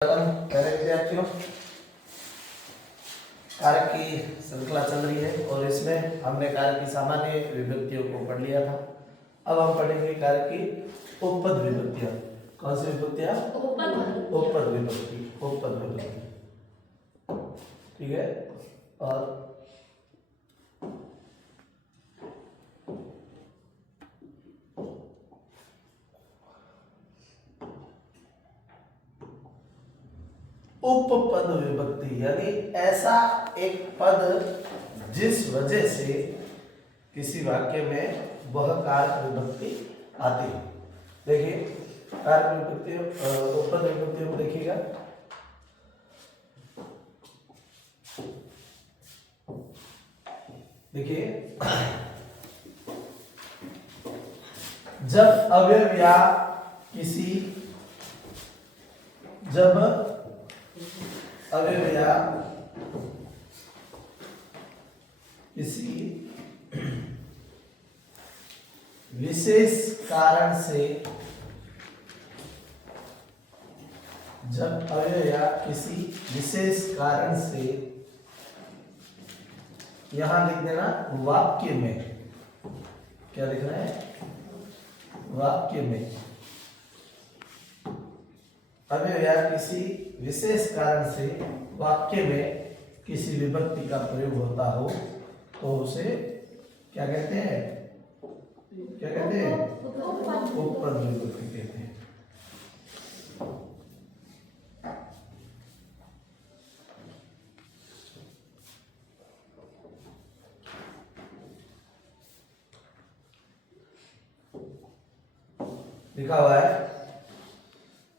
प्यारे विद्यार्थियों, कारक की श्रृंखला चल रही है और इसमें हमने कारक की सामान्य विभक्तियों को पढ़ लिया था। अब हम पढ़ेंगे कारक की उपपद विभक्तियां। कौन सी विभक्तियां? उपपद विभक्ति। उपपद विभक्ति, ठीक है। और उपपद विभक्ति यानी ऐसा एक पद जिस वजह से किसी वाक्य में वह कारक विभक्ति आती है। देखिए कारक विभक्ति उपपद विभक्ति में देखिएगा, देखिए जब अवयव या किसी विशेष कारण से, जब अवयव या किसी विशेष कारण से, यहां लिख देना वाक्य में, क्या लिखना है? वाक्य में अवयव या किसी विशेष कारण से वाक्य में किसी विभक्ति का प्रयोग होता हो तो उसे क्या कहते हैं? क्या कहते हैं? उपपद विभक्ति कहते हैं। लिखा हुआ है,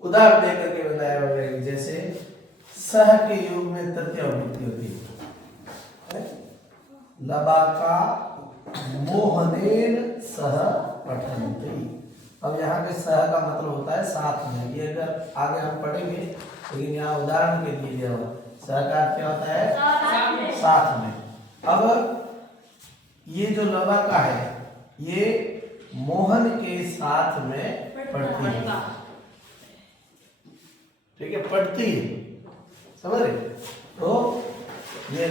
उदाहरण देकर के बताया हुआ है, जैसे सह के योग में तृतीय विभक्ति होती है। लबाका मोहनेन सह पठन्ति। अब यहाँ पे सह का मतलब होता है साथ में। ये अगर आगे हम पढ़ेंगे, लेकिन यहाँ उदाहरण के लिए दिया हुआ सह का क्या होता है? साथ में। अब ये जो लबाका है ये मोहन के साथ में पढ़ती है, ठीक है, पढ़ती है, समझ रहे? तो ये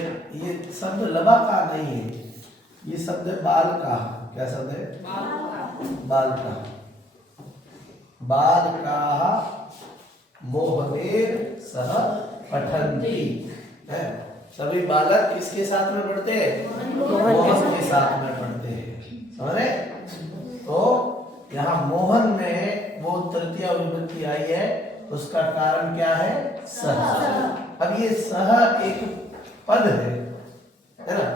शब्द लबा का नहीं है, ये शब्द बाल का। क्या शब्द है? बाल का। बाल का मोहनेर सह पठन्ति है। सभी बालक किसके साथ में पढ़ते हैं? मोहन के साथ में पढ़ते हैं, समझ रहे? तो यहाँ मोहन में वो तृतीय विभक्ति आई है, उसका कारण क्या है? सह। अब ये सह एक पद है ना,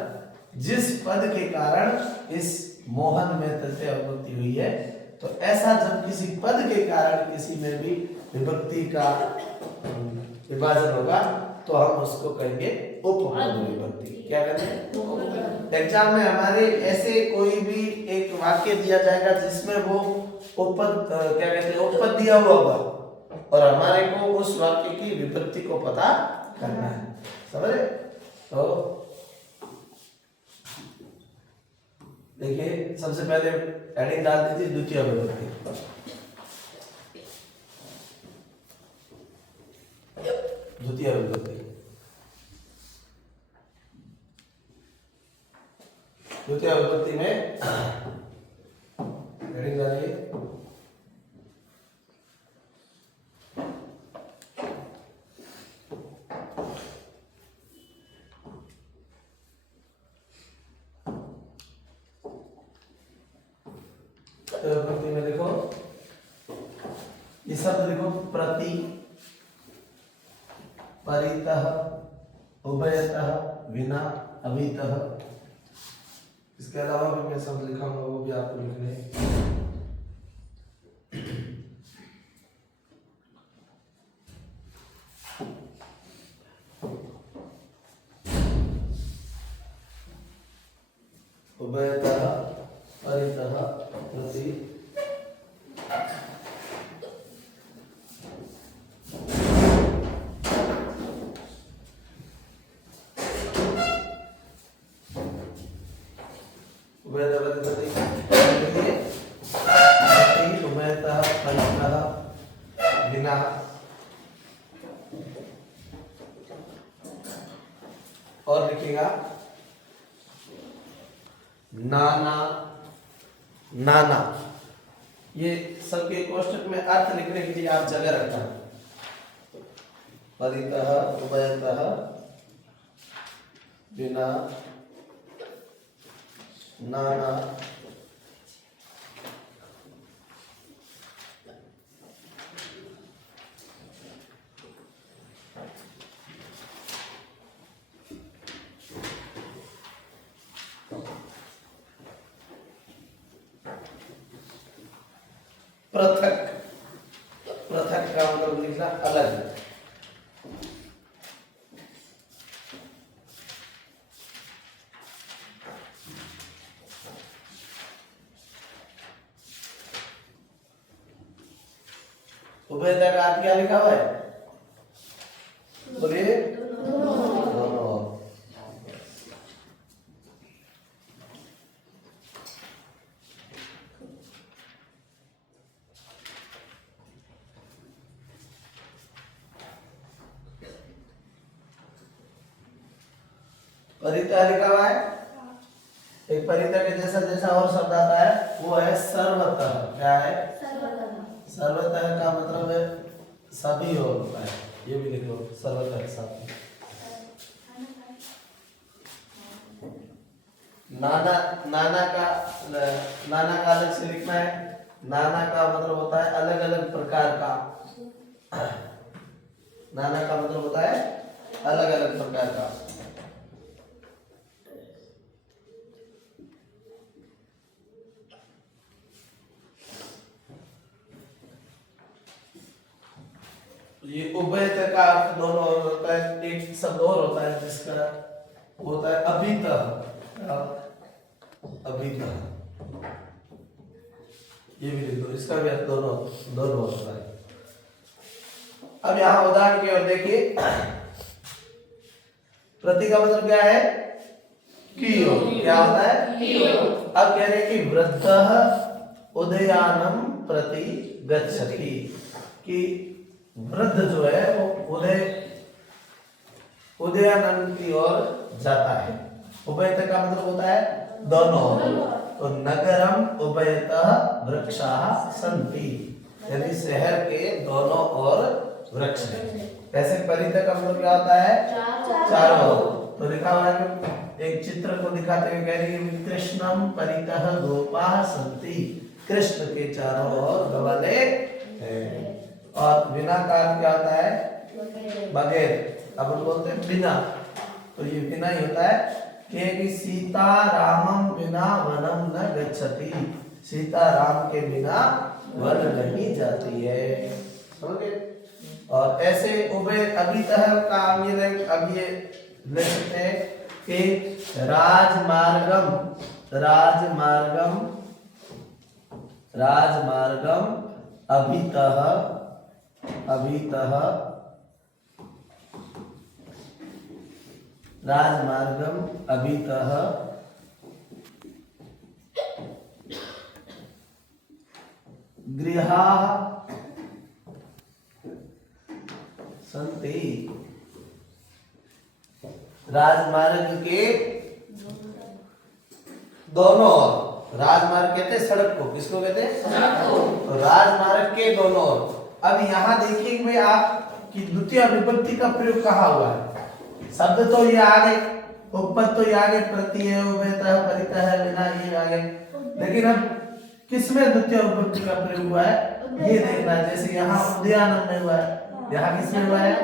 जिस पद के कारण इस मोहन में तृतीय विभक्ति हुई है। तो ऐसा जब किसी पद के कारण किसी में भी विभक्ति का विभाजन होगा तो हम उसको कहेंगे उपपद विभक्ति। क्या कहते हैं? एग्जाम में हमारे ऐसे कोई भी एक वाक्य दिया जाएगा जिसमें वो उपपद क्या कहते हैं, उपपद दिया हुआ होगा और हमारे को उस वाक्य की विभक्ति को पता करना है, समझे? तो देखिए सबसे पहले हेडिंग डाल दीजिए द्वितीय विभक्ति। द्वितीय विभक्ति, द्वितीय विभक्ति में हेडिंग डालिए विभक्ति में। देखो ये शब्द देखो, प्रति, परितः, उभयतः, विना, अभितः। इसके अलावा भी मैं शब्द लिखा हूँ, वो भी आपको लिखने हैं। उभयतः, परितः, प्रति, लिखिएगा नाना नाना। ये सबके कोष्टक में अर्थ लिखने के लिए आप जगह रखना। परितः उभयतः बिना नाना पृथक। पृथक का मतलब लिखना अलग। उभयता का अर्थ क्या लिखा हुआ है? बोलिए। दोनों। परितः लिखा हुआ है। एक परितः के जैसा जैसा और शब्द आता है वो है सर्वतः। क्या है? सर्वतः का मतलब है सभी और होता है। ये भी लिख लो सर्वतः सभी। नाना नाना का अलग से लिखना है। नाना का मतलब होता है अलग अलग प्रकार का। नाना का मतलब होता है अलग अलग प्रकार का। ये उभयता का अर्थ दोनों और होता है। एक शब्द और होता है जिसका होता है अभितः। अभितः ये भी लिख दो। इसका भी अर्थ दोनों दोनों होता है। अब यहाँ उदाहरण की ओर देखिए। प्रति का मतलब क्या है? कियो। क्या होता है? कियो। अब कह रहे कि वृद्धः उदयानम प्रति गच्छति कि वृद्ध जो है वो उदयानंद की ओर जाता है। उभयतः का मतलब होता है दोनों। तो नगरम उभयतः वृक्षाः सन्ति, यानी शहर के दोनों ओर वृक्ष है। ऐसे परितः का मतलब क्या होता है? चारों ओर। तो लिखा हुआ है कि एक चित्र को दिखाते हुए कह रही है कृष्णम परितः गोपाः सन्ति, कृष्ण के चारों ओर गवाले हैं। और बिना का अर्थ क्या होता है? बगैर। अब हम बोलते हैं बिना, तो ये बिना ही होता है कि सीता रामम बिना वनम न गच्छति। सीता राम के बिना वन नहीं जाती है। समझे? और ऐसे उभय अभितः का अब ये ले सकते हैं कि राजमार्गम अभितः राजमार्गम अभितः गृहाः सन्ति। राजमार्ग के दोनों ओर। राजमार्ग कहते हैं सड़क को। किसको कहते हैं? सड़क को। तो राजमार्ग के दोनों ओर। अब यहाँ देखिए कि भाई आपकी द्वितीय विभक्ति का प्रयोग कहाँ हुआ है? शब्द तो ये आ गए, उपपद तो ये आ गए, प्रति है, उभयतः, परितः है, बिना, ये आ गए। लेकिन अब किसमें द्वितीय विभक्ति का प्रयोग हुआ है ये देखना है। जैसे यहाँ उद्यानम में हुआ है, यहाँ किसमें हुआ है?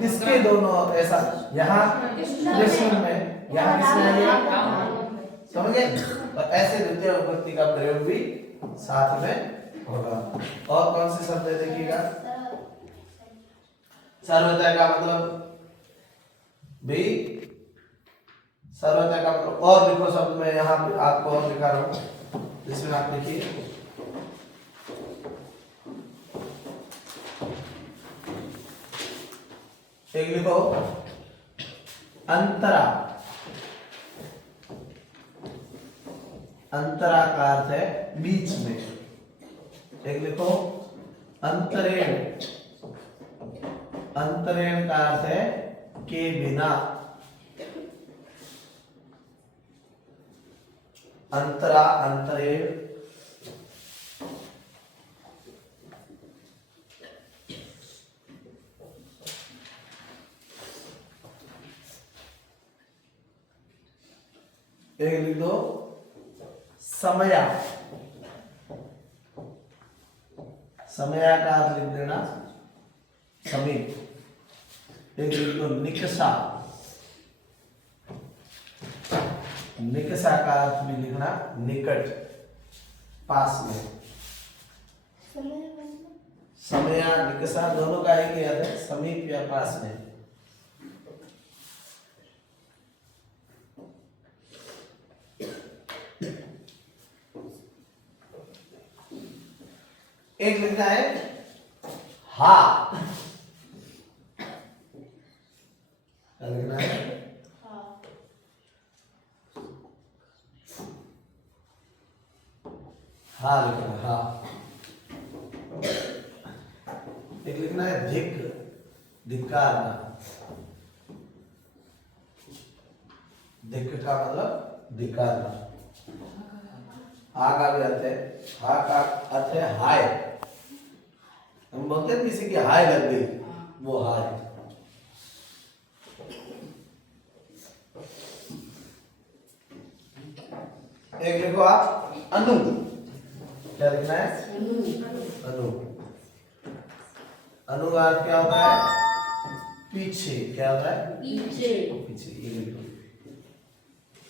किसके दोनों? ऐसा यहाँ कृष्ण में, यहाँ किसमें है? समझे? और ऐसे द्वितीय विभक्ति का प्रयोग भी साथ में होगा। और कौन से शब्द देखिएगा? सर्वतः का मतलब भी, सर्वतः का मतलब और लिखो शब्द में यहाँ आपको और लिखा रहा हूं, जिसमें आप लिखिए एक लिखो अंतरा। अंतरा का अर्थ है बीच में। एक लिखो अंतरेण। अंतरेण का अर्थ है के बिना। अंतरा अंतरे एक लिख दो समया, समया का अर्थ लिख देना समीप। एक लिख दो निकषा, निकषा का अर्थ भी लिखना निकट, पास में। समया निकषा दोनों का एक ही अर्थ है, समीप या पास में। एक लिखना है हा, क्या लिखना है? हा लिखना, हा। एक लिखना है धिक, धिक्कारना। धिक का मतलब धिक्कारना। हा का भी अर्थ है, हा का अर्थ है हाय। हम बोलते हैं किसी की हाय लग गई, वो हाय। एक लिखो आप अनु, क्या लिखना है? अनु। अनु का अर्थ क्या होता है? पीछे। क्या होता है? पीछे, पीछे। ये लिखो।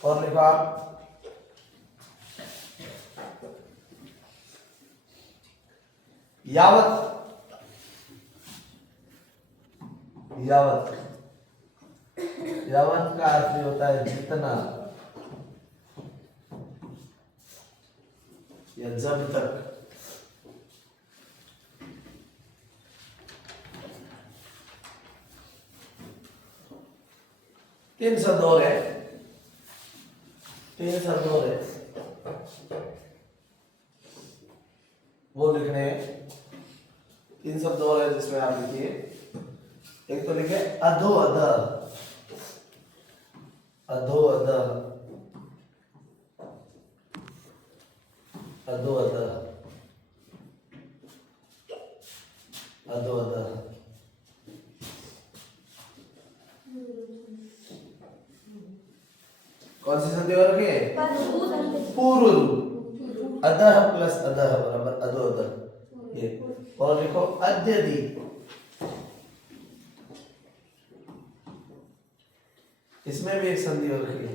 और लिखो आप यावत, यावत। यावत का अर्थ होता है जितना या जब तक। तीन शब्द और है, तीन शब्द और है, वो लिखने हैं। तीन शब्द और है जिसमें आप लिखिए। एक तो लिखे अधो अध, अधो अध, अधो अध, अधो अध। कौन सी संधि हो रखी है? पूर्व। अधः प्लस अधः बराबर अधो अध। ये और लिखो अत्यधिक। इसमें भी एक संधि हो रखी है,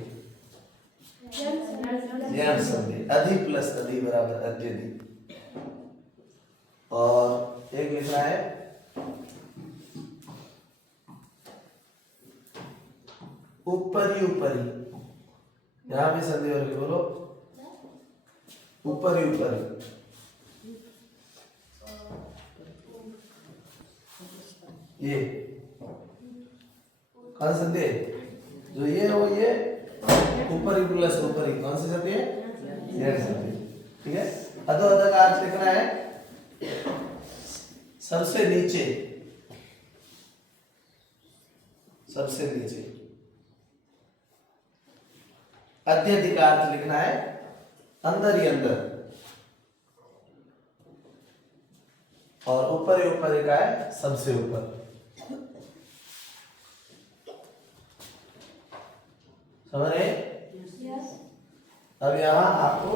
यण संधि। अधि प्लस अधि बराबर अत्यधिक। और एक लिखना है ऊपरी, ऊपरी। यहां भी संधि हो रखी, बोलो ऊपरी, ऊपरी। ये कौन सी संधि है? जो ये है वो ये ऊपरी प्लस ऊपरी। कौन सी संधि है? यण संधि। ठीक है। अधो अध का अर्थ लिखना है सबसे नीचे, सबसे नीचे। अत्यधिक का अर्थ लिखना है अंदर ही अंदर। और ऊपर ही ऊपर का है सबसे ऊपर। समझ रहे? अब यहां आपको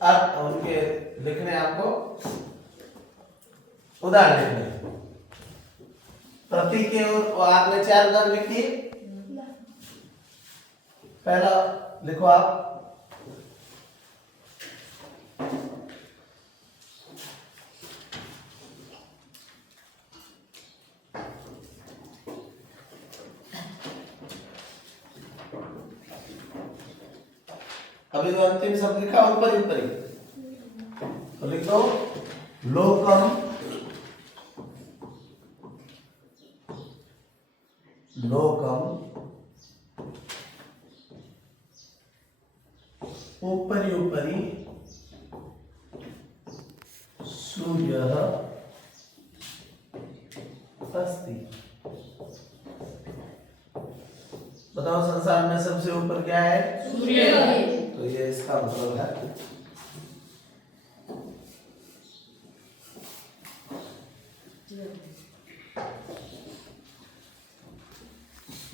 अब उनके लिखने आपको उदाहरण लिखने। प्रति के और आपने 4 उदाहरण लिख दिए। पहला लिखो आप अभी जो अंतिम शब्द लिखा ऊपर ऊपर ही, तो लिख दो लोकम, लोकम ऊपरी ऊपरी सूर्यः अस्ति। बताओ संसार में सबसे ऊपर क्या है? सूर्य। तो ये इसका मतलब है।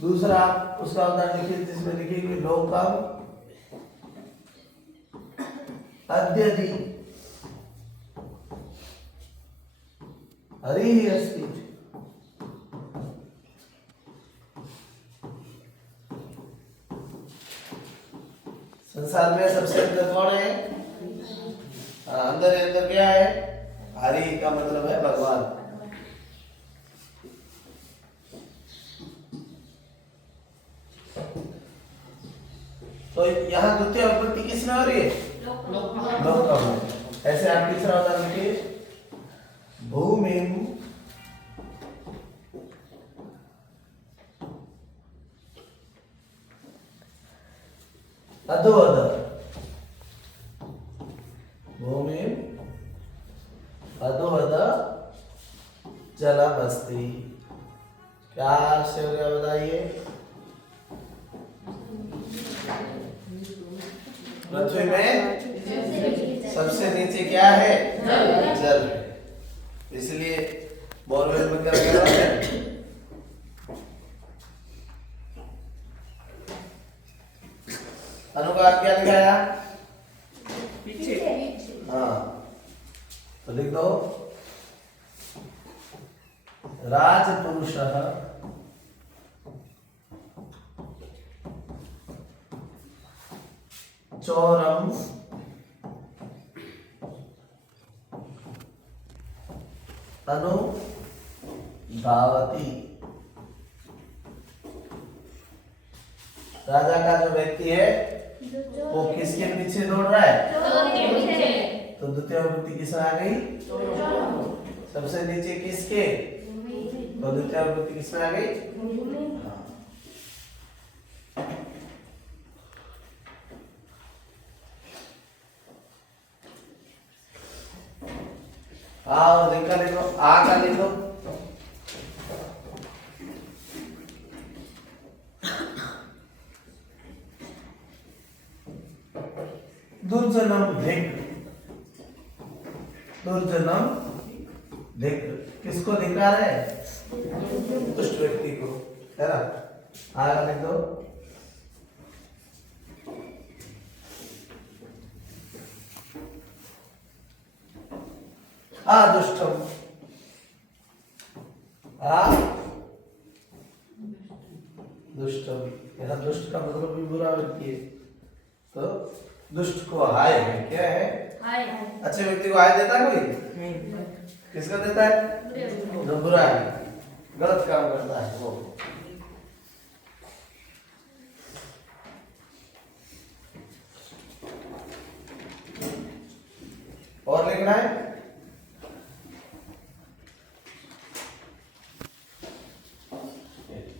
दूसरा उसका उदाहरण लिखिए जिसमें लिखिए लोकम अद्यदि हरि अस्ति। संसार में सबसे अंदर कौन है? अंदर क्या है? हरि का मतलब है भगवान। तो यहाँ द्वितीय विभक्ति किसमें हो रही है? लोकम में। ऐसे आप तीसरा उदाहरण लिखिए भूमिम अधोअध, भूमिम अधोअध जलमस्ति। क्या आशय हो गया बताइए? पृथ्वी में सबसे नीचे क्या है? जल है। इसलिए बोरवेल में क्या लगा है? अनुवाद क्या लिखाया? पीछे। हाँ, तो लिख दो राजपुरुषः चौरम अनुधावति। राजा का जो व्यक्ति है वो किसके पीछे दौड़ रहा है? तो द्वितीय विभक्ति किसमें आ गई? सबसे नीचे किसके? तो द्वितीय विभक्ति किसमें आ गई? और लिखा लिखो, आ का लिखो। दुर्जनम धिक, दुर्जनम धिक किसको धिक्कार है? दुष्ट व्यक्ति को, है ना? आ का लिख दो। दुष्टम, दुष्टम, यहाँ दुष्ट का मतलब भी बुरा व्यक्ति है। तो दुष्ट को हाय है, क्या है? हाय। अच्छे व्यक्ति को हाय देता है कोई? किसको देता है? जो बुरा है, गलत काम करता है वो। और लिखना है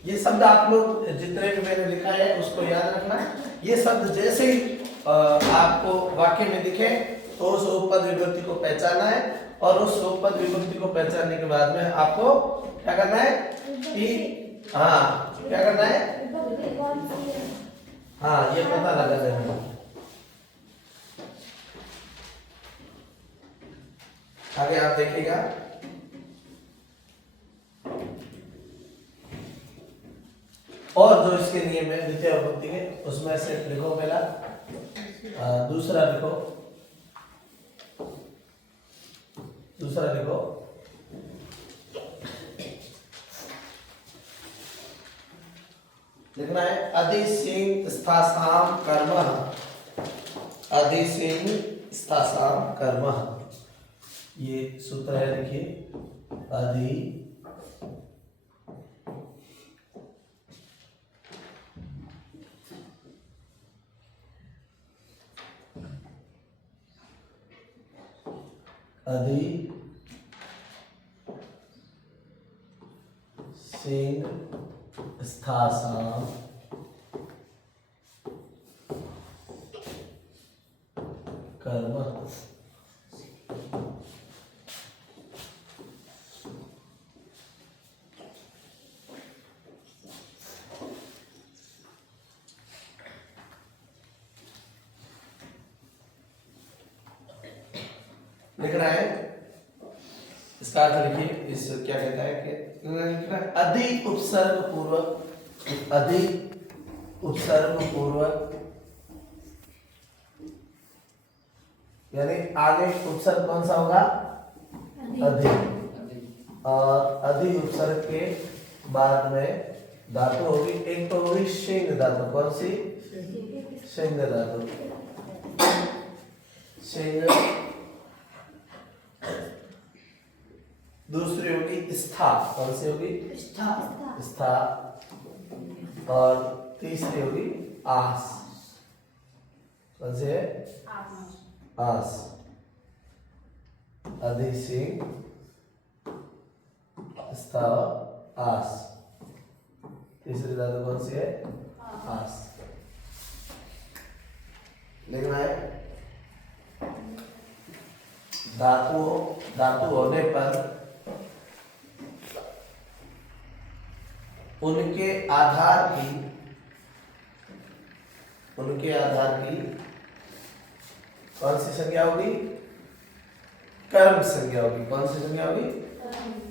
ये शब्द, आप लोग जितने भी मैंने लिखा है उसको याद रखना है। ये शब्द जैसे ही आपको वाक्य में दिखे तो उस उपपद विभक्ति को पहचानना है, और उस उपपद विभक्ति को पहचानने के बाद में आपको क्या करना है कि क्या करना है? ये पता लगा देना। आगे आप देखिएगा और जो इसके नियम है द्वितीय विभक्ति के, उसमें से लिखो पहला, दूसरा लिखो, दूसरा लिखो लिखना है अधिसिंह स्थासाम कर्मः, अधिसिंह स्थासाम कर्मः। ये सूत्र है, देखिए अधि अधि सिंह स्थासाम कर्म। लिख रहा है, इसका अर्थ लिखिए। इस क्या कहता है कि अधि उपसर्ग पूर्वक, अधि उपसर्ग पूर्वक, यानी आगे उपसर्ग कौन सा होगा? अधि। और अधि उपसर्ग के बाद में धातु होगी, एक तो होगी शिंग धातु। कौन सी? शिंग धातु। शिंग। दूसरी होगी स्था। कौन सी होगी? स्था। और तीसरी होगी आस। कौन सी है? आस। अधि सिंह स्था आस। तीसरी धातु कौन सी है? आस। लिखना है धातु होने पर उनके आधार की कौन सी संज्ञा होगी? कर्म संज्ञा होगी। कौन सी संज्ञा होगी?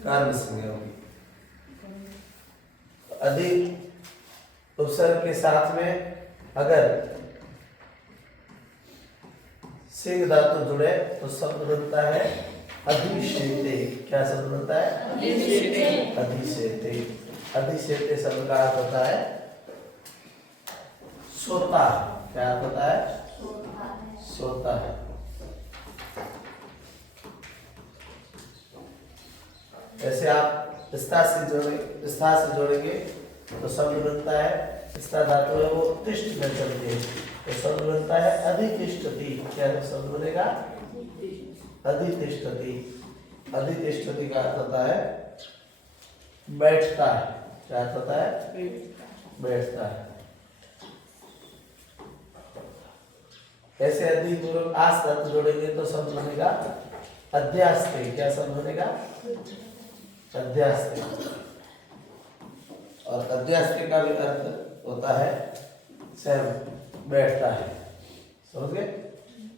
कर्म संज्ञा होगी। अधि उपसर्ग के साथ में अगर सिंह धातु जुड़े तो शब्द बनता है अधिशेते। क्या शब्द बनता है? अधिशेते। अधिशेते शब्द का अर्थ होता है सोता। क्या अर्थ होता है? सोता है। ऐसे आप स्था से जोड़ेंगे तो शब्द बनता है, स्था धातु है वो तिष्ठ में चलती है तो शब्द बनता है अधितिष्ठति। क्या शब्द बनेगा? अधितिष्ठति। अधितिष्ठति का अर्थ होता है बैठता है। क्या अर्थ होता है? बैठता है। ऐसे अधि पूर्वक आस धातु जोड़ेंगे तो शब्द बनेगा अध्यास्ते। क्या शब्द बनेगा? अध्यास्ते। और अध्यास्ते का भी अर्थ होता है स्वयं बैठता है। समझ गए?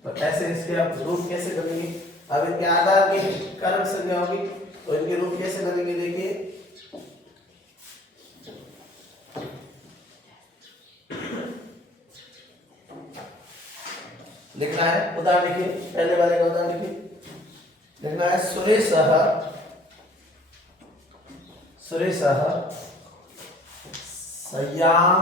तो ऐसे इसके आप रूप कैसे बनेंगे? अब इनके आधार की कर्म संज्ञा होगी तो इनके रूप कैसे बनेंगे? देखिए, लिखना है उदाहरण लिखिए। पहले वाले का उदाहरण लिखिए। लिखना है सुरेशः सय्याम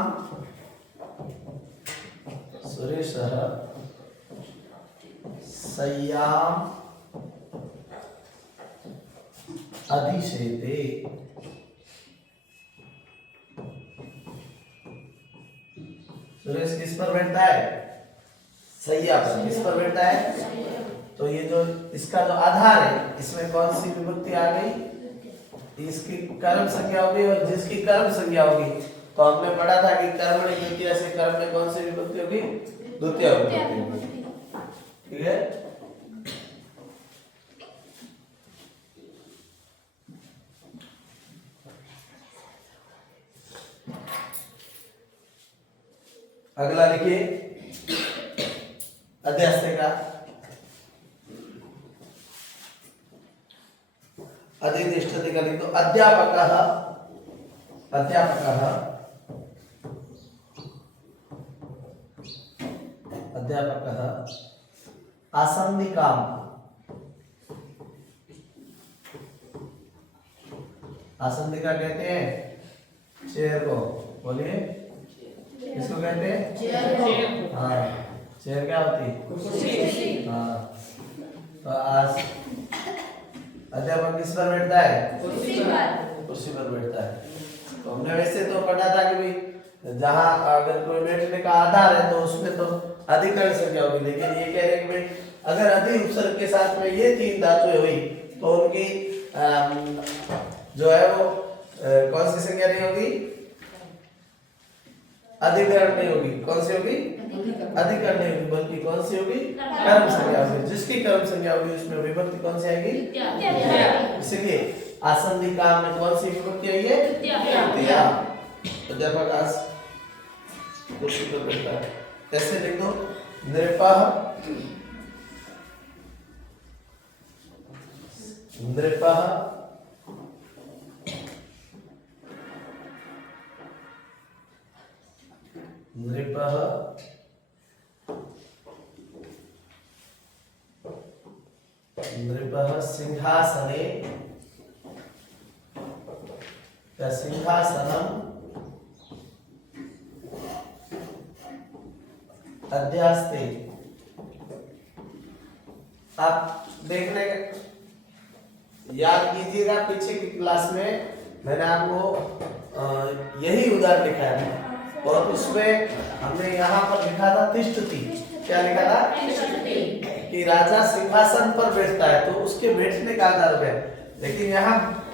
अधिशेते। सुरेश किस पर बैठता है? सैया पर। किस पर बैठता है? तो ये जो इसका जो आधार है इसमें कौन सी विभक्ति आ गई? इसकी कर्म संज्ञा होगी और जिसकी कर्म संज्ञा होगी तो हमने पढ़ा था कि कर्मणि द्वितीया से कर्म में कौन सी विभक्ति होगी? द्वितीय विभक्ति। ठीक है? अगला लिखिए अध्यास्ते का। अधितिष्ठति का लिख दो अध्यापकः। आसंदिकाम। आसंदिका कहते हैं चेयर को। बोलिए, किसको कहते हैं? चेयर। हाँ, चेयर क्या होती है? कुर्सी। हाँ, तो आज अध्यापक किस पर बैठता है? कुर्सी पर बैठता है। तो हमने वैसे तो पढ़ा था कि भाई जहाँ अगर कोई बैठने का आधार है तो उसमें तो अधिकरण संज्ञा होगी, लेकिन ये कह रहे हैं कि भाई अगर अधि उपसर्ग के साथ में ये तीन धातुएं हुई तो उनकी जो है वो कौन सी संज्ञा नहीं होगी? अधिकरण नहीं होगी। कौन सी होगी? अधिकरण नहीं होगी, बल्कि कौन सी होगी? कर्म संज्ञा होगी। जिसकी कर्म संज्ञा होगी उसमें विभक्ति कौन सी आएगी? इसलिए आसंधि काम में कौन सी विभक्ति आई है? तृतीया। अध्यापक आज कुछ तो करता है, ऐसे लिख दो नृपः नृपः नृपः नृपः सिंहासने या सिंहासनम अध्यास्ते। आप देखने याद कीजिएगा पीछे की क्लास में मैंने आपको यही उदाहरण लिखा है और उसमें हमने यहाँ पर लिखा था तिष्ठति। क्या लिखा था? कि राजा सिंहासन पर बैठता है तो उसके बैठने का आधार है, लेकिन यहाँ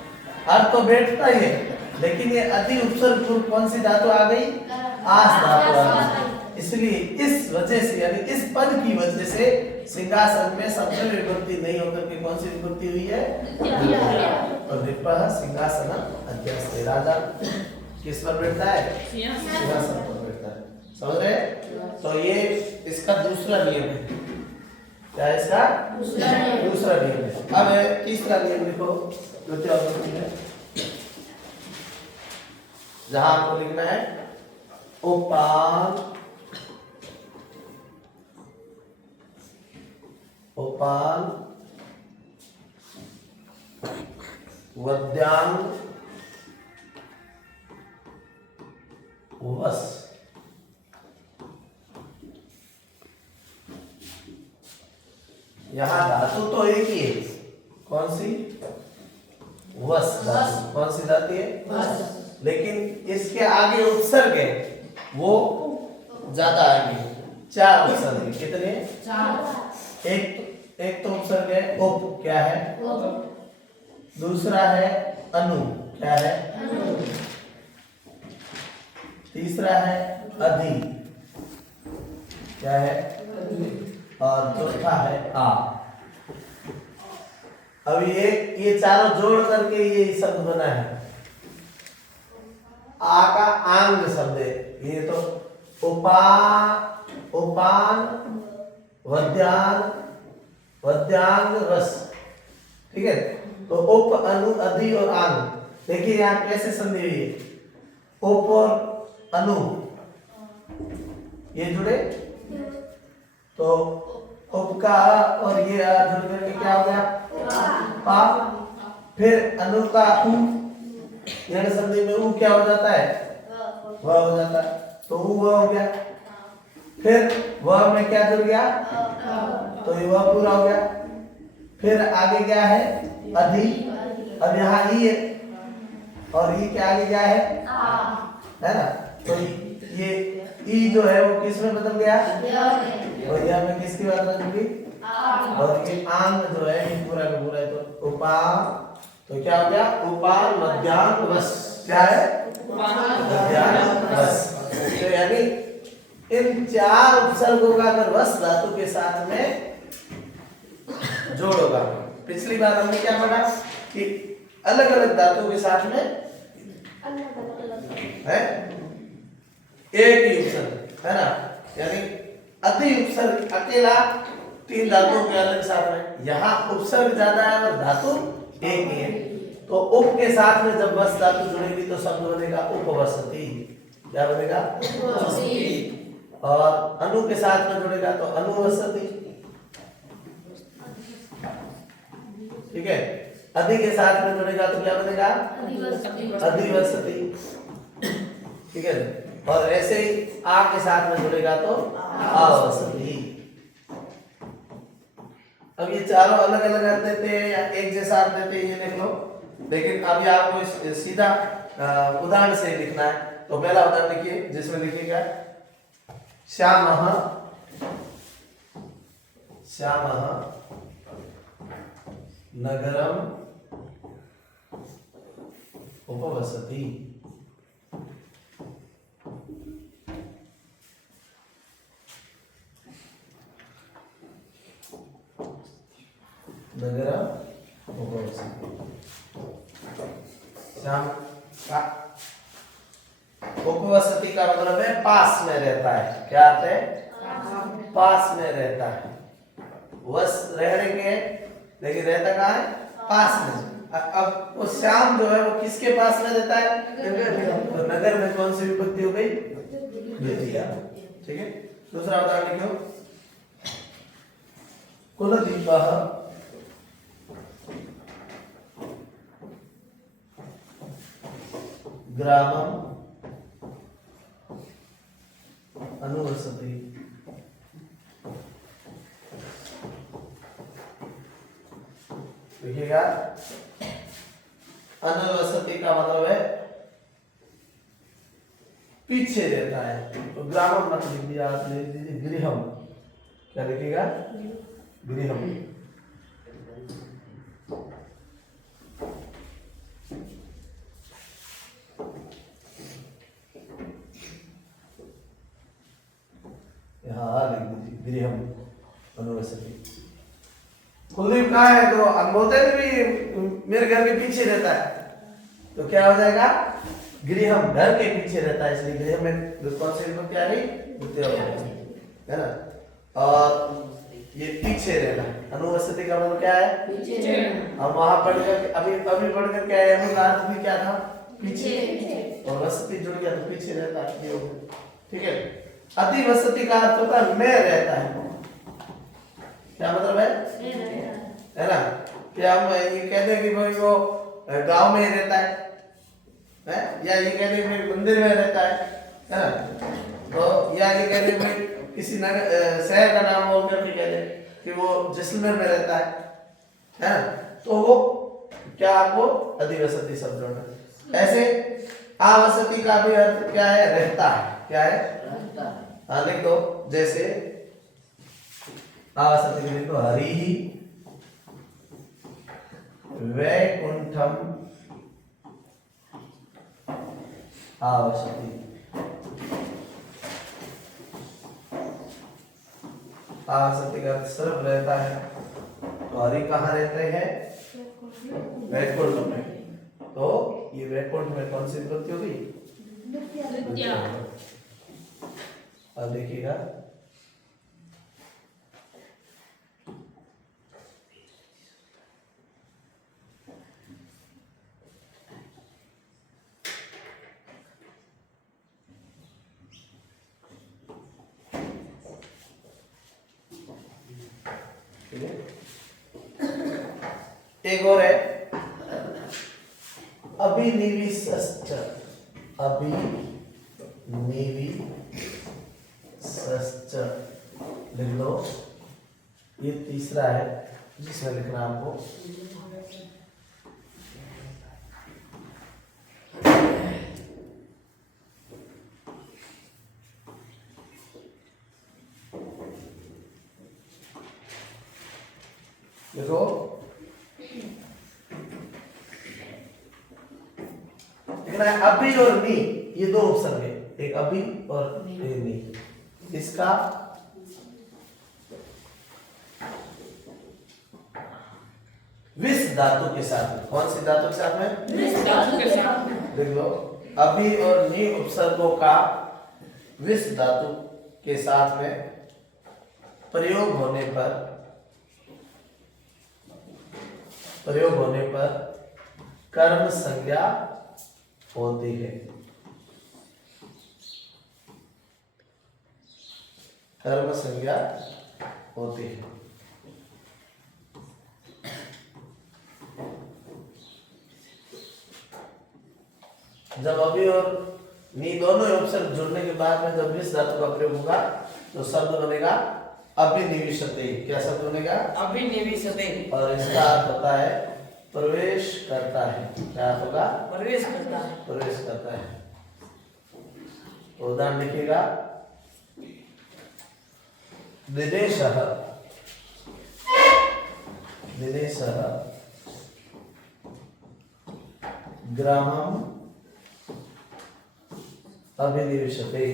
अर्थ तो बैठता ही है, लेकिन ये अति उपसर्ग पूर्व कौन सी धातु आ गई? आस धातु आ गई। इसलिए इस वजह से यानी इस पद की वजह से सिंहासन में शब्द विभक्ति नहीं होकर के कौन सी विभक्ति हुई है? तो नृपः सिंहासनम अध्यास्ते। राजा किस पर बैठता है? सिंहासन पर बैठता है। समझ रहे? तो ये इसका दूसरा नियम है। क्या है इसका? दूसरा नियम है। अब तीसरा नियम लिखो द्वितीय विभक्ति में, जहां आपको लिखना है उपान उपान वद्यांग वस। यहां धातु तो एक ही है। कौन सी? वस धातु। कौन सी धातु है? वस। लेकिन इसके आगे उपसर्ग है वो ज्यादा आगे, 4 उपसर्ग है। कितने? 4। एक तो उपसर्ग है उप। क्या है? दूसरा है अनु। क्या है? तीसरा है अधि। क्या है? और चौथा है आ। अब ये चारों जोड़ करके ये शब्द बना है। आ का आंग शब्द है ये। तो उपान वद्यांग रस। ठीक है? तो उप अनु अधि और आंग। देखिए यहाँ कैसे संधि हुई है। उप और अनु ये जुड़े तो उप का और ये जुड़ करके क्या हो गया? पा। फिर अनु का उ, यहाँ संधि में उ क्या हो जाता है? वह हो जाता है। तो उ वह हो गया। फिर वह में क्या जुड़ गया? तो ये वह पूरा हो गया। फिर आगे क्या है? अधि। अब यहाँ ई है और ई के आगे क्या है? है ना? तो ये ई जो है वो किस में बदल गया? और यह में किसकी बात बदली? और ये आंग जो है ये पूरा का पूरा है। तो उपा तो क्या हो गया? उपान मध्यांग वस। क्या है? मध्यांग वस। तो यानी इन 4 उपसर्गों का अगर वस धातु के साथ में जोड़ होगा। पिछली बार हमने क्या पढ़ा कि अलग अलग धातुओं के साथ में है एक ही उपसर्ग, है ना? यानी अति उपसर्ग अकेला 3 धातुओं के अलग साथ में। यहाँ उपसर्ग ज्यादा है और धातु एक ही है। तो उप के साथ में जब वस धातु जुड़ेगी तो शब्द बनेगा उपवसति। क्या बनेगा? और अनु के साथ में जुड़ेगा तो अनुवसति। ठीक है? अधि के साथ में जुड़ेगा तो क्या बनेगा? अधिवसति। ठीक है? और ऐसे ही आ के साथ में जुड़ेगा तो आवसति। अब ये चारों अलग अलग अर्थ देते हैं या एक जैसा अर्थ देते हैं, ये देख लो। लेकिन अभी आपको सीधा उदाहरण से लिखना है। तो पहला उदाहरण लिखिए जिसमें लिखिएगा श्यामः श्यामः नगरम उपवसति। नगरम उपवसति। श्याम का उपवसति का मतलब है पास में रहता है। क्या आते है? पास में रहता है। वस रहने के, लेकिन रहता कहाँ है? पास में। अब वो श्याम जो है वो किसके पास में रहता है? तो नगर में कौन सी विभक्ति हो गई? द्वितीया। ठीक है, दूसरा उदाहरण लिखो। कुलदीपः ग्रामम अनुवसति। देखिएगा, अनुवसति का मतलब है पीछे रहता है। तो ग्रामम मत लिख दिया, आप लिख दीजिए गृहम। क्या लिखिएगा? गृहम। यहाँ लिख दीजिए गृहम अनुवसति। कुलदीप कहाँ है? तो हम बोलते हैं भी मेरे घर के पीछे रहता है, तो क्या हो जाएगा? गृहम, घर के पीछे रहता है, इसलिए गृह में कौन सी विभक्ति आ रही? द्वितीया है ना। और ये पीछे रहना, अनुवसति का मतलब क्या है? पीछे रहना। हम वहां पढ़कर अभी पढ़कर क्या है? का अर्थ भी क्या था? पीछे। और वसति जुड़ गया तो पीछे रहता है। ठीक है। अतिवसति का अर्थ होता है में रहता है। क्या मतलब है ना? क्या हम ये कहते हैं कि भाई वो गांव में ही रहता है, या ये कहते हैं भाई मंदिर में रहता है ना? तो या ये कहते हैं भाई किसी शहर का नाम बोल करके कहते हैं कि वो जैसलमेर में रहता है ना? तो वो क्या आपको अधिवसति शब्द होना। ऐसे आवसति का भी अर्थ क्या है? रहता है। क्या है? रहता है। हाँ लिख दो, जैसे आवसति लिख दो, हरिः वैकुंठम आवसति। आवसति का सर्व रहता है। तो हरि कहाँ रहते हैं? वैकुंठ में। तो ये वैकुंठ में कौन सी विभक्ति होगी? द्वितीया। अब देखिएगा, एक और है अभिनिवेशश्च। अभिनिवेशश्च लिख लो। ये तीसरा है जिसमें लिखना आपको। देखो, अभी और नी, ये दो उपसर्ग है। एक अभी और नी। इसका विस धातु के साथ, कौन सी धातु के साथ में? विस धातु के साथ। देख लो, अभी और नी उपसर्गों का विस धातु के साथ में प्रयोग होने पर कर्म संज्ञा होती है। कर्म संज्ञा होती है। जब अभी और नी दोनों उपसर्ग जुड़ने के बाद में जब विस धातु का प्रयोग होगा तो शब्द बनेगा अभिनिवेशते। क्या शब्द बनेगा? अभिनिवेशते। और इसका अर्थ होता है प्रवेश करता है। क्या होगा? प्रवेश करता है। प्रवेश करता है। उदाहरण लिखिएगा, विदेशः दिनेशः ग्रामम् अभिनिवेशते।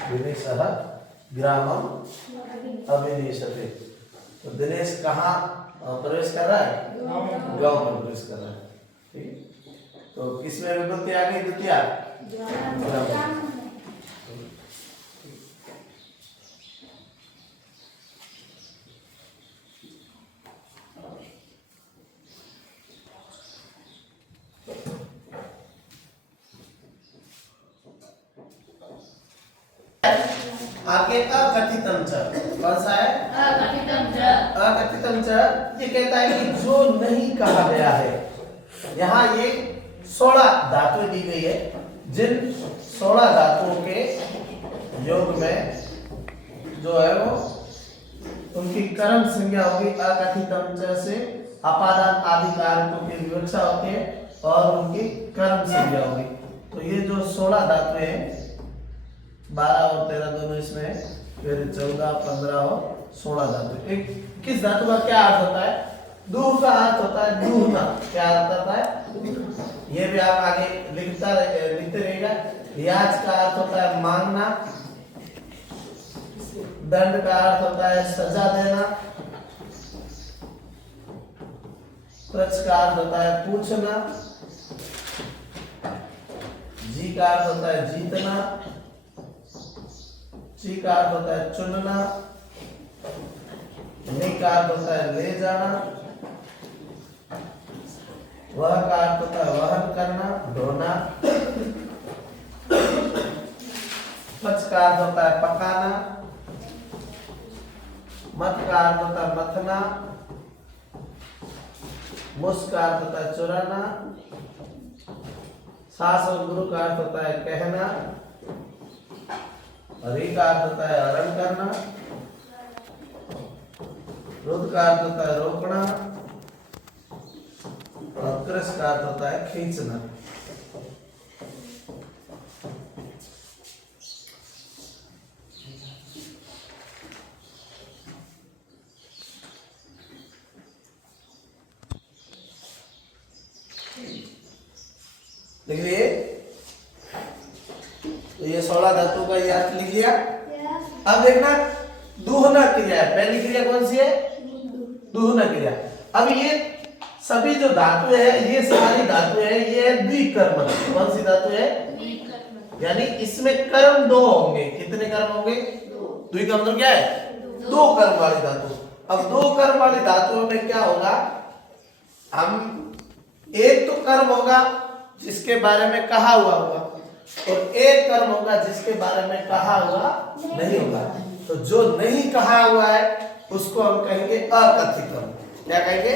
दिनेशः ग्रामम् अभिनिवेशते। तो दिनेश कहाँ प्रवेश कर रहा है? गांव में प्रवेश कर रहा है। ठीक, तो किसमें विभक्ति आ गई? द्वितीया। आगे अकथितम च, कौन सा है? अकथितम च। अकथितम च ये कहता है कि जो नहीं कहा गया है। यहाँ ये 16 धातुएं दी गई है, जिन 16 धातुओं के योग में जो है वो उनकी कर्म संज्ञा होगी। अकथितम च से अपादान आदि कारकों की विवक्षा होती है और उनकी कर्म संज्ञा होगी। तो ये जो 16 धातुएं हैं, 12 और 13 दोनों इसमें, फिर 14, 15 और 16 धातु। एक किस धातु का क्या अर्थ होता है? दूह का अर्थ होता है दूहना। क्या अर्थ होता है? ये भी आप आगे लिखते रहिएगा। याच का अर्थ होता है मांगना। दंड का अर्थ होता है सजा देना। प्रच का अर्थ होता है पूछना। जी का अर्थ होता है जीतना। ची का अर्थ होता है चुनना। नि का अर्थ होता है ले जाना। वह का अर्थ होता है वहन करना, ढोना। पच का अर्थ होता है पकाना। मत का अर्थ होता है मथना। मुस का अर्थ होता है चुराना। सास और गुरु का अर्थ होता है कहना। री का अर्थ होता है हरण करना। रुद का अर्थ होता है रोकना। और कृष का अर्थ होता है खींचना। देखिए, तो ये 16 धातु का अर्थ लिख लिया। अब देखना दूहना क्रिया है। पहली क्रिया कौन सी है? दूहना क्रिया। अब ये सभी जो धातु है, ये सारी धातु है, ये है द्विकर्म। कौन सी धातु है? यानी इसमें कर्म 2 होंगे। कितने कर्म होंगे? द्विकर्म तो क्या है? 2 कर्म वाली धातु। अब 2 कर्म वाली धातुओं में क्या होगा? हम एक तो कर्म होगा जिसके बारे में कहा हुआ होगा, और एक कर्म होगा जिसके बारे में कहा हुआ नहीं होगा। तो जो नहीं कहा हुआ है उसको हम कहेंगे अकथितम। क्या कहेंगे?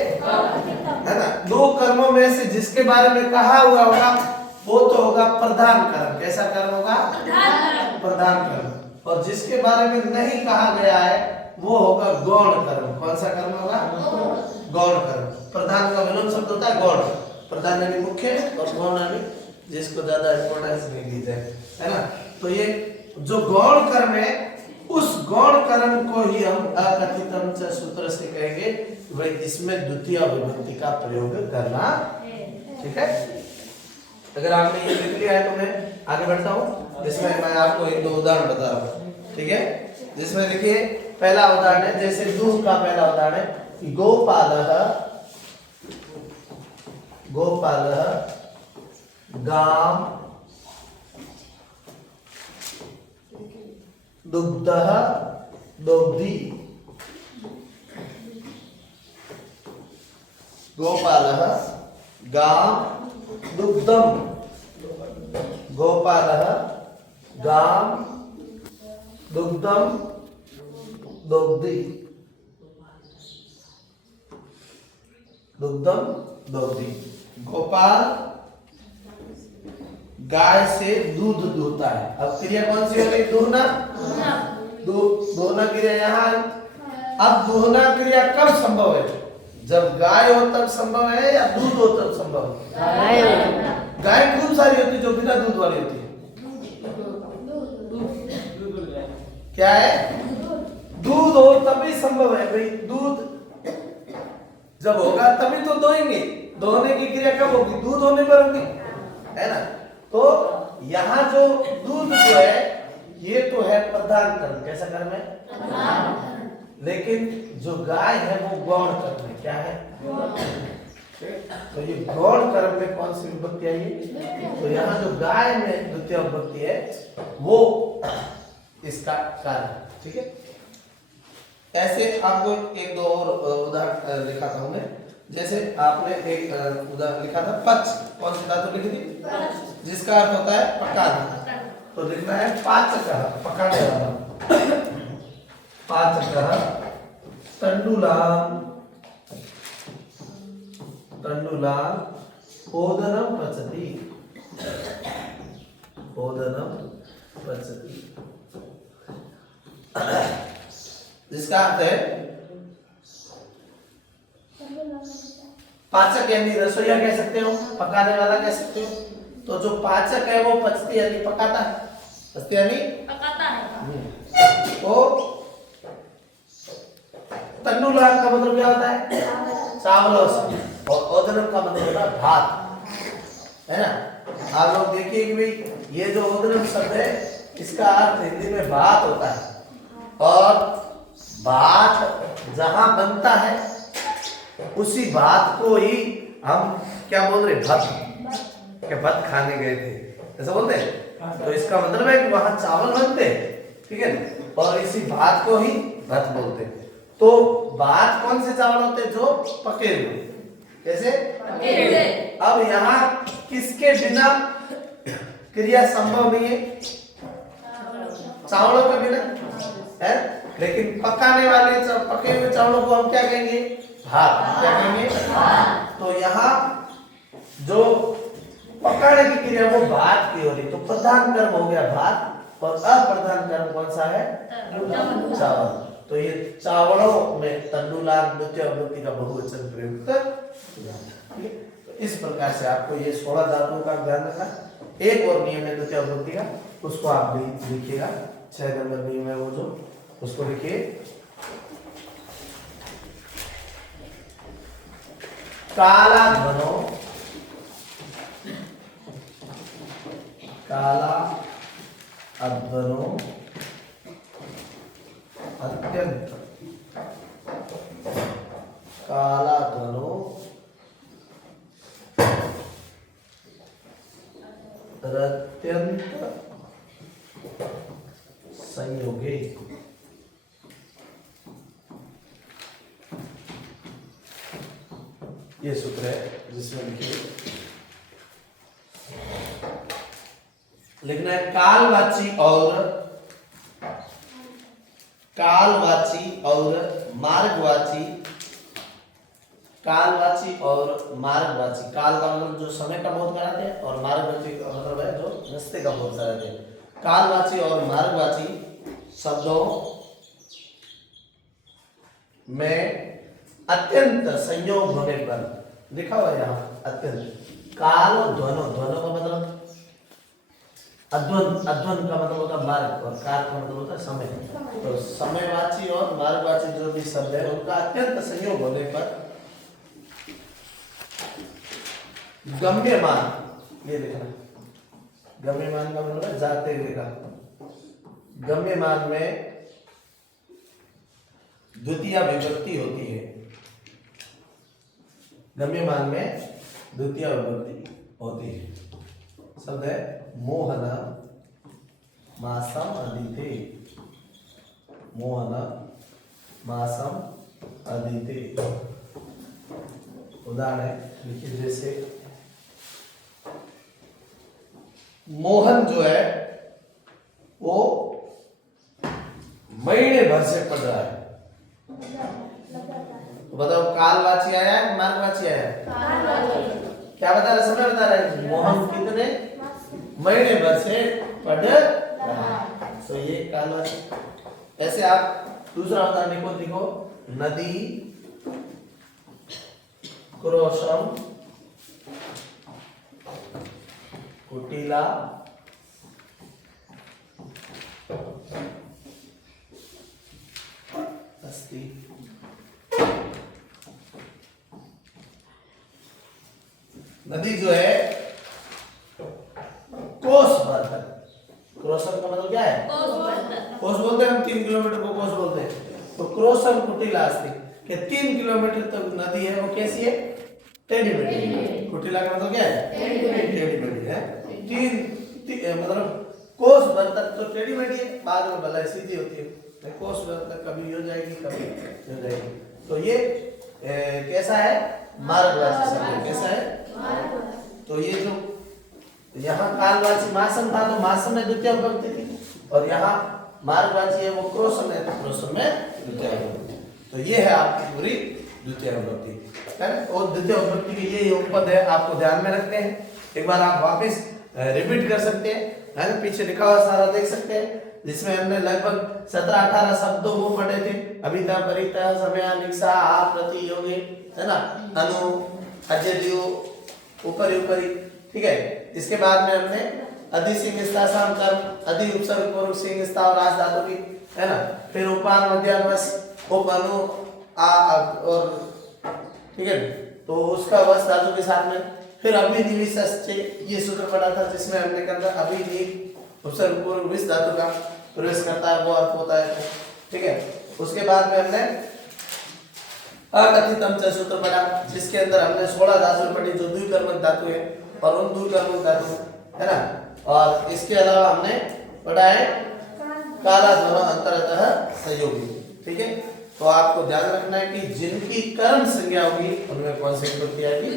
है ना। 2 कर्मों में से जिसके बारे में कहा हुआ होगा वो तो होगा प्रधान कर्म। कैसा कर्म होगा? प्रधान कर्म। और जिसके बारे में नहीं कहा गया है वो होगा गौण कर्म। कौन सा कर्म होगा? गौण कर्म। प्रधान का विलोम शब्द होता है गौण। प्रधान यानी मुख्य और गौण यानी जिसको ज्यादा इंपॉर्टेंस नहीं दी जाए, है ना। तो ये जो गौण कर्म है, उस गौण कर्म को ही हम अकथितम च सूत्र से कहेंगे भाई इसमें द्वितीय विभक्ति का प्रयोग करना। ठीक है। अगर आपने ये लिख लिया है तो मैं आगे बढ़ता हूँ, जिसमें मैं आपको 1-2 उदाहरण बता रहा हूँ। ठीक है। जिसमें देखिए पहला उदाहरण है, जैसे दूह का पहला उदाहरण है, गोपालः गाम दुग्धः दुग्धी। गोपालः गाम दुग्धम। गोपालः गाम दुग्धम दुग्धी। दुग्धम दुग्धी। गोपाल गाय से दूध दूहता है। अब क्रिया कौन सी हो गई? दूहना। दूहना क्रिया यहाँ। अब दूहना क्रिया कब संभव है? जब गाय हो तब संभव है या दूध हो तब संभव है? गाय खूब सारी होती जो बिना दूध वाली होती है। क्या है? दूध हो तभी संभव है भाई। दूध जब होगा तभी तो दोएंगे। दोहने की क्रिया कब होगी? दूध होने पर होगी, है ना। तो यहाँ जो दूध जो है ये तो है प्रधान कर्म। कैसा कर्म है? लेकिन जो गाय है वो गौण कर्म है। क्या है? तो ये गौण कर्म में कौन सी विभक्ति आई है? तो यहाँ जो गाय में द्वितीय विभक्ति है वो इसका कारण है। ठीक है, ऐसे आपको एक दो और उदाहरण लिखाता हूं मैं। जैसे आपने एक उदाहरण लिखा था पच। कौन सी धातु लिखी थी? जिसका अर्थ होता है पकाना। तो लिखना है पाचकः, पकाने वाला। पाचकः तंडुलान्, तंडुलान् ओदनं पचति, ओदनं पचति। जिसका अर्थ है पाचक यानी रसोईया कह सकते हो, पकाने वाला कह सकते हो। तो जो पाचक है वो पचती यानी पकाता है, पचती यानी पकाता है। तो तंडुला का मतलब क्या होता है? चावलों से। और ओदनम का मतलब होता है भात, है ना। आप लोग देखिए कि भाई ये जो ओदनम शब्द है इसका अर्थ हिंदी में भात होता है। और भात जहां बनता है उसी भात को ही हम क्या बोल रहे? भत। क्या भत खाने गए थे ऐसा बोलते हैं? तो इसका मतलब है कि वहां चावल बनते हैं, ठीक है ना, और इसी भात को ही भत बोलते हैं। तो भात कौन से चावल होते हैं? जो पके हुए। कैसे? पके हुए। अब यहाँ किसके बिना क्रिया संभव नहीं है? चावलों के बिना है। लेकिन पकाने वाले पके हुए चावलों को हम क्या कहेंगे? भात। क्या कहेंगे? तो यहाँ जो पकाने की क्रिया वो भात की हो रही, तो प्रधान कर्म हो गया भात और अप्रधान कर्म कौन सा है? चावल। तो ये चावलों में तंडुलान द्वितीय विभक्ति का बहुवचन प्रयुक्त। इस प्रकार से आपको ये 16 धातुओं का ध्यान रखना। एक और नियम है द्वितीय विभक्ति का, उसको आप भी लिखिएगा। 6 नंबर नियम है वो जो, उसको लिखिए। काला ध्वनो, काला अध्वनो अत्यंत, काला ध्वनो अत्यंत संयोगे। ये सूत्र है जिसमें लिखना है कालवाची और मार्गवाची। कालवाची और मार्गवाची, काल का मतलब जो समय का बोध कराते हैं और मार्गवाची का मतलब है जो रास्ते का बोध कराते हैं। कालवाची और मार्गवाची शब्दों में अत्यंत संयोग होने पर, लिखा हुआ है यहाँ अत्यंत। काल ध्वनो, ध्वनो का मतलब अध्वन, अध्वन का मतलब होता है मार्ग और काल का मतलब होता है समय। तो समयवाची और मार्गवाची जो भी शब्द है उनका अत्यंत संयोग होने पर गम्यमान, ये लिखना, गम्यमान का मतलब है जाते हुए का। गम्यमान में द्वितीय विभक्ति होती है। गम्यमान में द्वितीय विभक्ति होती है। शब्द है मोहन मासम अदिते, मोहन मासम अदिते। उदाहरण लिखिए, जैसे मोहन जो है वो महीने भर से पढ़ रहा है। तो बताओ कालवाची आया है मार्गवाची आया है? क्या बता रहे? समय बता रहे। मोहन कितने महीने भर से पढ़ रहा है, तो ये कालवाची। ऐसे आप दूसरा उदाहरण लिखो, नदी क्रोशम कुटिला अस्ति। नदी जो है कोसवर्धक, क्रोशन का मतलब क्या है? कोस बोलते हैं हम, 3 किलोमीटर को कोस बोलते हैं। तो क्रोशन कुटिला अस्ति कि 3 किलोमीटर तक नदी है वो कैसी है? टेढ़ी मेढ़ी। कुटिला का मतलब क्या है? टेढ़ी मेढ़ी है। 3 मतलब कोस भर तक तो टेढ़ी मेढ़ी है, बाद में भला सीधी होती है। कोस भर तक कभी हो जाएगी कभी हो जाएगी। तो ये कैसा है? मार्गवाची शब्द। कैसा है? तो ये जो यहाँ कालवाची मासम था तो मासम में द्वितीय विभक्ति थी, और यहाँ मार्गवाची है वो क्रोशन है तो क्रोशन में द्वितीय विभक्ति। तो ये है आपकी पूरी द्वितीय विभक्ति है। और द्वितीय विभक्ति के ये उपपद है, आपको ध्यान में रखते हैं। एक बार आप वापस रिपीट कर सकते हैं, है ना? पीछे लिखा हुआ सारा देख सकते हैं, जिसमें हमने लगभग 17-18 शब्दों को पढ़े थे। अभिता, परिता, समय, निक्षा, आ, प्रति, योगी, है ना? अनु, अजदियो, ऊपरी ऊपरी, ठीक है। इसके बाद में हमने अधि सिंह स्थासाम कर्म, अधि उपसर्ग पूर्व सिंह स्था और आस धातु की, है ना? फिर उपान मध्याह्न वस, उप अनु आ और, ठीक है। तो उसका वस धातु के साथ में फिर अभी निविष्टे ये सूत्र पढ़ा था, जिसमें हमने कहा था अभी निव उपसर्ग पूर्व विस धातु का प्रवेश करता है वो अर्थ होता है, ठीक है। उसके बाद में हमने अकथितम च सूत्र पढ़ा, जिसके अंदर हमने 16 धातु पढ़ी जो द्विकर्मक धातु है, और उन द्विकर्मक धातु, है ना। और इसके अलावा हमने पढ़ा है काला दोनों अंतरतः सहयोगी, ठीक है। तो आपको ध्यान रखना है कि जिनकी कर्म संज्ञा होगी उनमें कौन सी विभक्ति आएगी,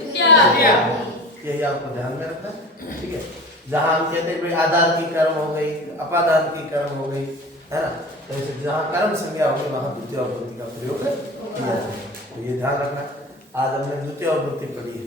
यही आपको ध्यान में रखना है, ठीक है। जहां हम कहते हैं भाई आधार की कर्म हो गई, अपादान की कर्म हो गई, है ना, तो जहां कर्म संज्ञा होगी वहां द्वितीय विभक्ति का प्रयोग किया जाए। तो ये ध्यान रखना। आज हमने द्वितीय विभक्ति पढ़ी है।